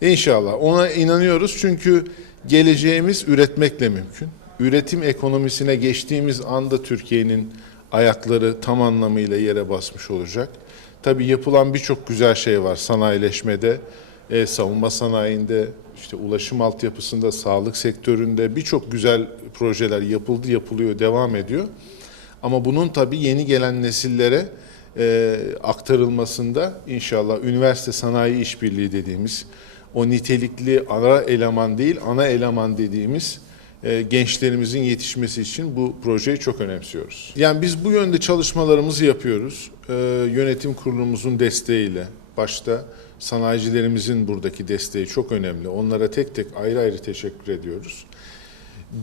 İnşallah ona inanıyoruz çünkü geleceğimiz üretmekle mümkün. Üretim ekonomisine geçtiğimiz anda Türkiye'nin ayakları tam anlamıyla yere basmış olacak. Tabii yapılan birçok güzel şey var sanayileşmede, e, savunma sanayinde, işte ulaşım altyapısında, sağlık sektöründe birçok güzel projeler yapıldı, yapılıyor, devam ediyor. Ama bunun tabii yeni gelen nesillere e, aktarılmasında inşallah üniversite sanayi işbirliği dediğimiz o nitelikli ana eleman değil ana eleman dediğimiz e, gençlerimizin yetişmesi için bu projeyi çok önemsiyoruz. Yani biz bu yönde çalışmalarımızı yapıyoruz. E, yönetim kurulumuzun desteğiyle başta sanayicilerimizin buradaki desteği çok önemli. Onlara tek tek ayrı ayrı teşekkür ediyoruz.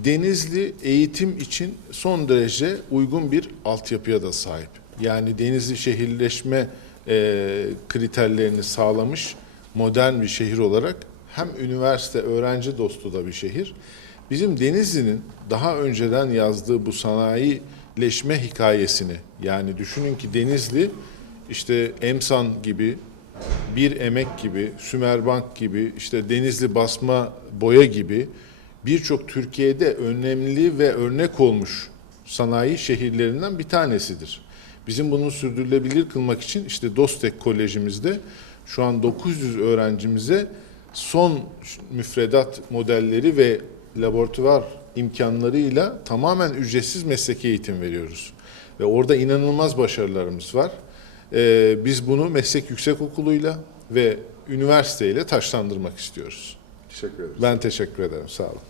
Denizli eğitim için son derece uygun bir altyapıya da sahip. Yani Denizli şehirleşme e, kriterlerini sağlamış modern bir şehir olarak hem üniversite öğrenci dostu da bir şehir. Bizim Denizli'nin daha önceden yazdığı bu sanayileşme hikayesini yani düşünün ki Denizli işte Emsan gibi bir emek gibi, Sümerbank gibi, işte Denizli basma boya gibi birçok Türkiye'de önemli ve örnek olmuş sanayi şehirlerinden bir tanesidir. Bizim bunu sürdürülebilir kılmak için işte Dostek Kolejimizde şu an 900 öğrencimize son müfredat modelleri ve laboratuvar imkanlarıyla tamamen ücretsiz mesleki eğitim veriyoruz. Ve orada inanılmaz başarılarımız var. Ee, biz bunu meslek yüksekokuluyla ve üniversiteyle taşlandırmak istiyoruz. Teşekkür ederiz. Ben teşekkür ederim. Sağ olun.